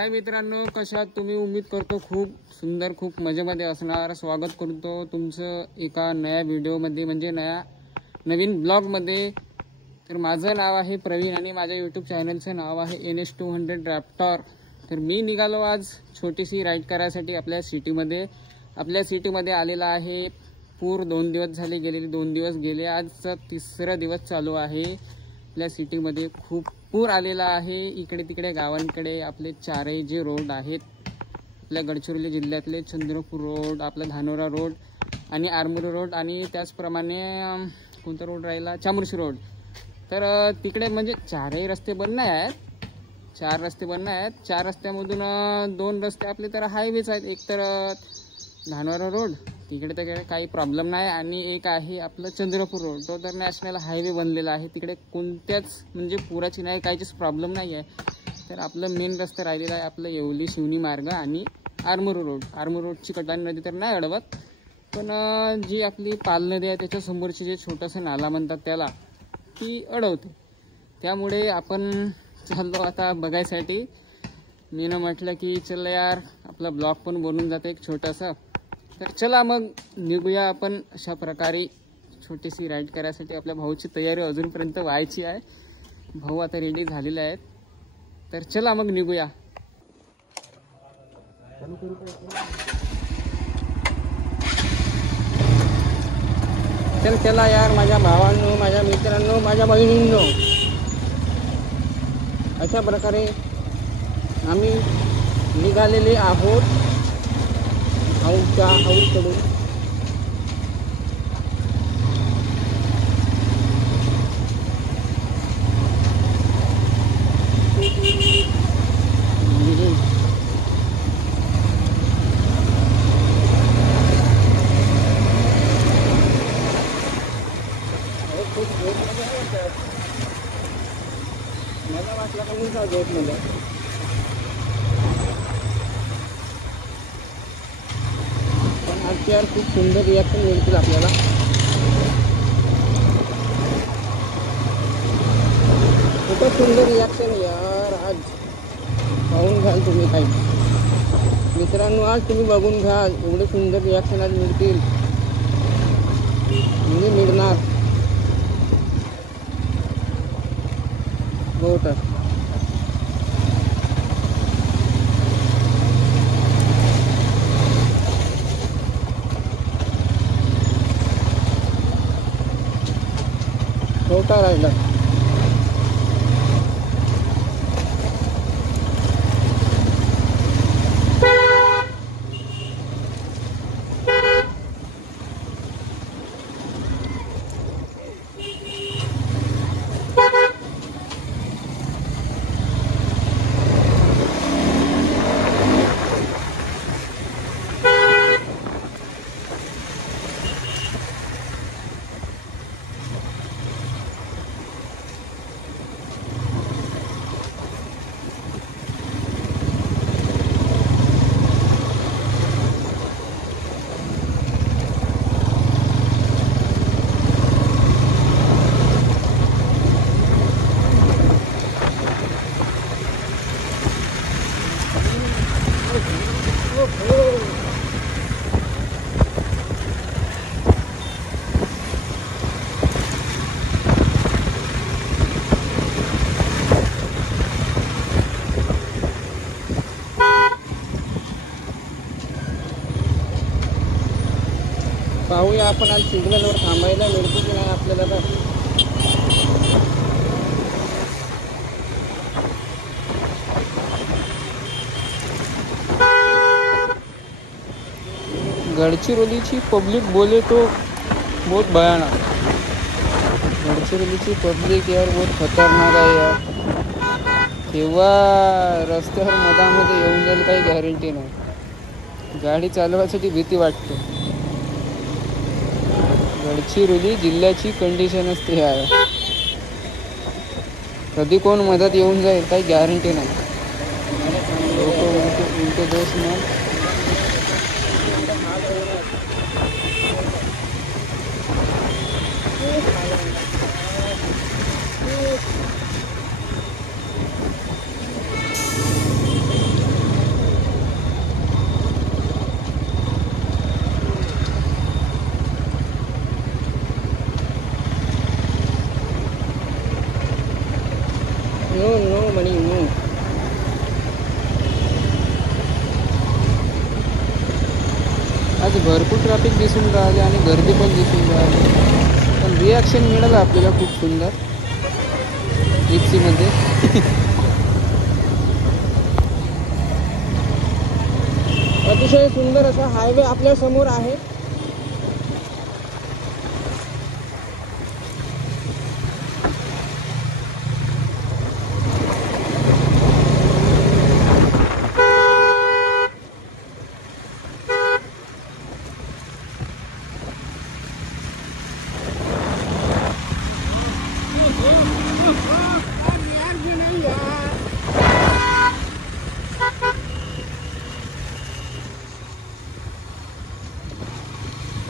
हाय मित्रांनो, कशा तुम्ही? उम्मीद करतो खूप सुंदर, खूप मजेमध्ये असणार. स्वागत करतो तुमचं एका नया व्हिडिओमध्ये, म्हणजे नवीन ब्लॉगमध्ये. तर माझं नाव आहे प्रवीण आणि माझ्या यूट्यूब चॅनलचं नाव आहे NS200 रॅप्टर. तर मी निघालो आज छोटीशी राईड करायसाठी आपल्या सिटीमध्ये आलेला आहे. पूर 2 दिवस झाले, गेलेले 2 दिवस गेले, आजचा 3रा दिवस चालू आहे. आपल्या सिटीमध्ये खूप पूर आलेला आहे. इकडे तिकडे गावांकडे आपले चारही जे रोड आहेत, आपल्या गडचिरोली जिल्ह्यातले चंद्रपूर रोड, आपला धानोरा रोड आणि आरमोरी रोड, आणि त्याचप्रमाणे कोणता रोड राहिला, चामुर्शी रोड. तर तिकडे म्हणजे चारही रस्ते बंद नाही आहेत, 4 रस्ते बंद आहेत. 4 रस्त्यामधून 2 रस्ते आपले तर हायवेच आहेत. एक तर धानोरा रोड, तिकडे तर काही प्रॉब्लेम नाही, आणि एक आहे आपलं चंद्रपूर रोड, तो तर नॅशनल हायवे बनलेला आहे. तिकडे कोणत्याच म्हणजे पुराची नाही, काहीच प्रॉब्लेम नाही आहे. तर आपलं मेन रस्ता राहिलेला आहे आपलं येवली शिवनी मार्ग आणि आरमोरी रोडची कटाणी नदी तर नाही अडवत, पण जी आपली पाल नदी आहे त्याच्यासमोरची जे छोटंसं नाला म्हणतात त्याला, ती अडवते. त्यामुळे आपण चाललो आता बघायसाठी. मी म्हटलं की चल यार, आपला ब्लॉग पण बनून जाते एक छोटासा. तर चला मग निघूया आपण अशा प्रकारे छोटीशी राईड करायसाठी. आपल्या भाऊची तयारी अजूनपर्यंत व्हायची आहे. भाऊ आता रेडी झालेले आहेत. तर चला मग निघूया. चला यार माझ्या भावांनो, माझ्या मित्रांनो, माझ्या बहिणींनो, अशा प्रकारे आम्ही निघालेले आहोत हाऊसकडून. मला वाटलं का मी जाऊ मला पण आजची यार खूप सुंदर रिॲक्शन मिळतील आपल्याला. खूपच सुंदर रिॲक्शन यार आज पाहून घ्याल तुम्ही. काही मित्रांनो, आज तुम्ही बघून घ्याल, एवढे सुंदर रिॲक्शन आज मिळतील, म्हणजे मिळणार. हो तर छोटा राहिला. पाहूया आपण आज सिग्नलवर थांबायला मिळतो की नाही आपल्याला. तर गडचिरोलीची पब्लिक बोले तो बहुत भयानक. गडचिरोलीची पब्लिक यार बहुत खतरनाक आहे यार. केव्हा रस्त्यावर मधामध्ये येऊन जाईल काही गॅरंटी नाही. गाडी चालवायसाठी भीती वाटते. गडचिरोली जिल्ह्याची कंडिशन असते यार, कधी कोण मदत येऊन जाईल काही गॅरंटी नाही. लोक उलटे दोष नाही. दिसून राहिले आणि गर्दी पण दिसून राहिली, पण रिॲक्शन मिळालं आपल्याला खूप सुंदर जिप्सीमध्ये. अतिशय सुंदर असा हायवे आपल्या समोर आहे.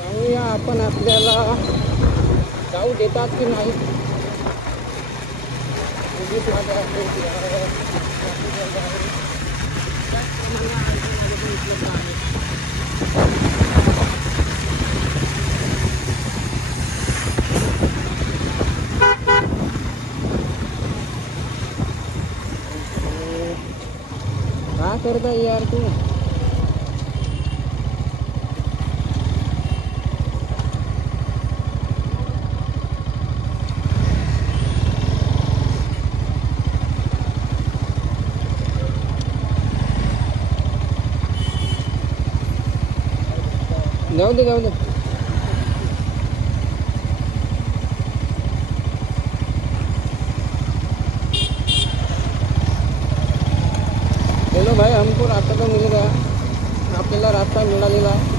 पाहूया आपण आपल्याला जाऊ देतात की नाही. काय करता यार तू. जाऊ दे जाऊ दे. चलो भाई, हमको रास्ता तो मिल गया. आपल्याला रास्ता मिळालेला आहे.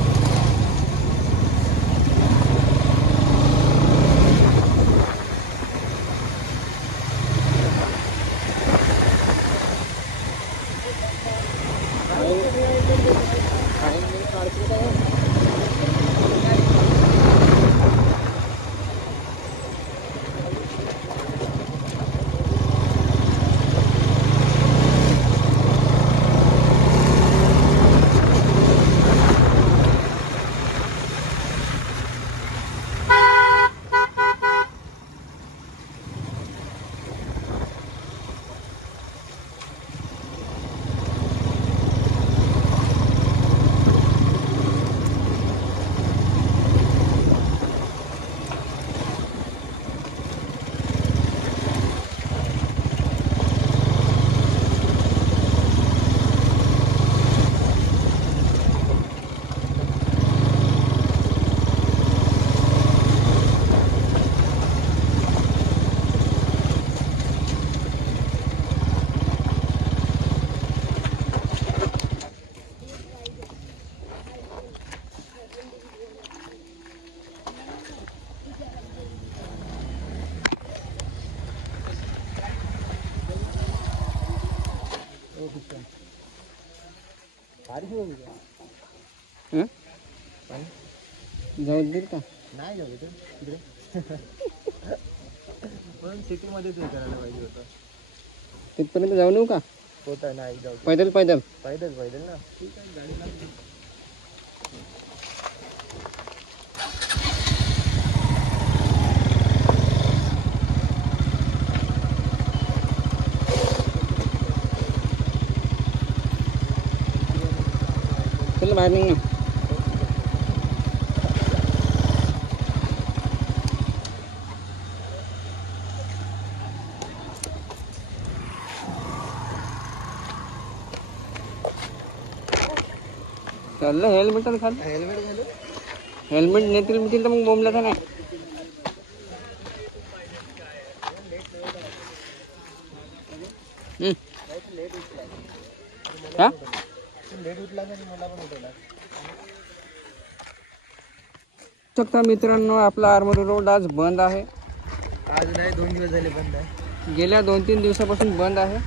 जाऊ देईल का. नाही जाऊ दे तिकडे. पण सिटीमध्येच हे करायला पाहिजे होतं. तिथपर्यंत जाऊ नये का. होता नाही जाऊ. पैदल पैदल पैदल पैदल ना. ठीक आहे, गाडी लागली. चल बाहेर निघ ना. चाललं हेल्मेट खाल. हेल्मेट घालू. हेल्मेट नेतील मितील तर मग बोंबला नाही. हा लेट उठला तर मला पण उठवला. शकता मित्रांनो, आपला आरमोरी रोड आज बंद आहे. आज नाही, 2 दिवस झाले बंद आहे. गेल्या 2-3 दिवसापासून बंद आहे.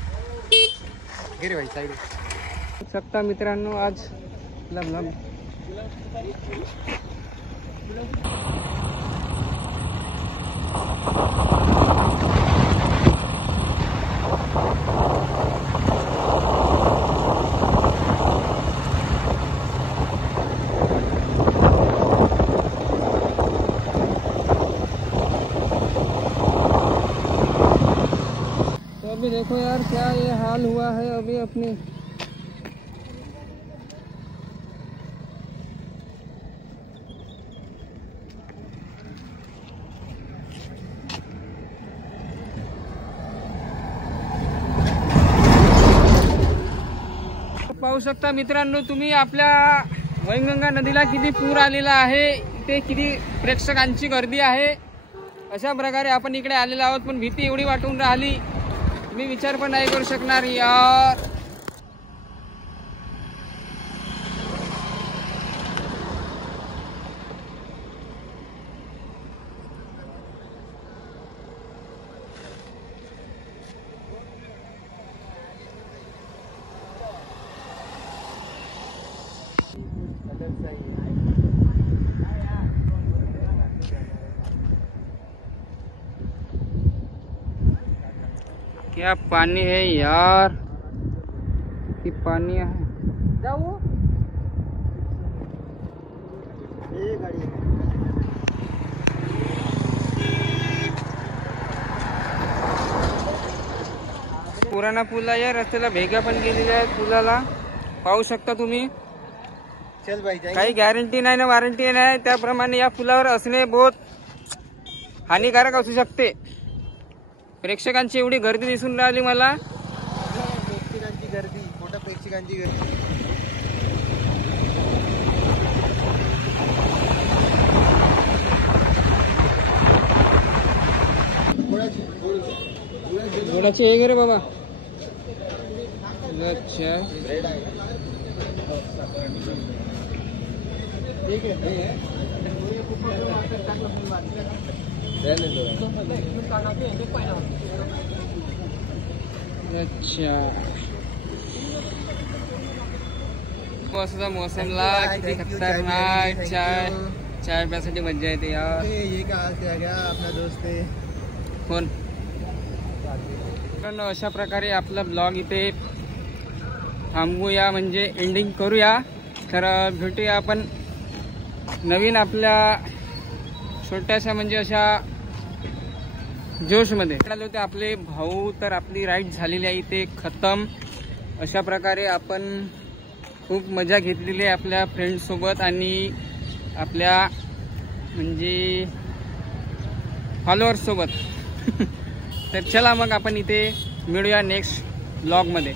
गिरे भाई साईड. शकता मित्रांनो, आज ब्लॉग तो अभी देखो यार क्या ये हाल हुआ है अभी अपनी. पाहू शकता मित्रांनो तुम्ही, आपल्या वैनगंगा नदीला किती पूर आलेला आहे, इथे किती प्रेक्षकांची गर्दी आहे. अशा प्रकारे आपण इकडे आलेलो आहोत, पण भीती एवढी वाटून राहिली तुम्ही विचार पण नाही करू शकणार यार. क्या पानी है यार, कि पानी है. जाऊ पुराणा पूल आहे, रस्त्याला भेगा पण गेलेल्या आहेत पुलाला, पाहू शकता तुम्ही. चल भाई काही गॅरंटी नाही ना वॉरंटी नाही, त्याप्रमाणे या पुलावर असणे बहुत हानिकारक असू शकते. प्रेक्षकांची एवढी गर्दी दिसून राहिली मला. प्रेक्षकांची गर्दी, मोठ्या प्रेक्षकांची गर्दी. घोडाची हे रे बाबा. अच्छा ठीक आहे. अच्छा मस्त मौसमला किती खतरनाक चाय प्यासाठी मजा येते यार. ये कहाँ से आ गया अपना दोस्त है. कोण. अशा प्रकारे आपला ब्लॉग इथे थांबवूया, म्हणजे एंडिंग करूया. तर भेटूया आपण नवीन आपल्या छोट्याशा म्हणजे अशा जोशमध्ये. आले होते आपले भाऊ, तर आपली राईड झालेली आहे इथे खतम. अशा प्रकारे आपण खूप मजा घेतलेली आहे आपल्या फ्रेंड्स सोबत आणि आपल्या म्हणजे फॉलोअर्स सोबत. तर चला मग आपण इथे मिळूया नेक्स्ट ब्लॉगमध्ये.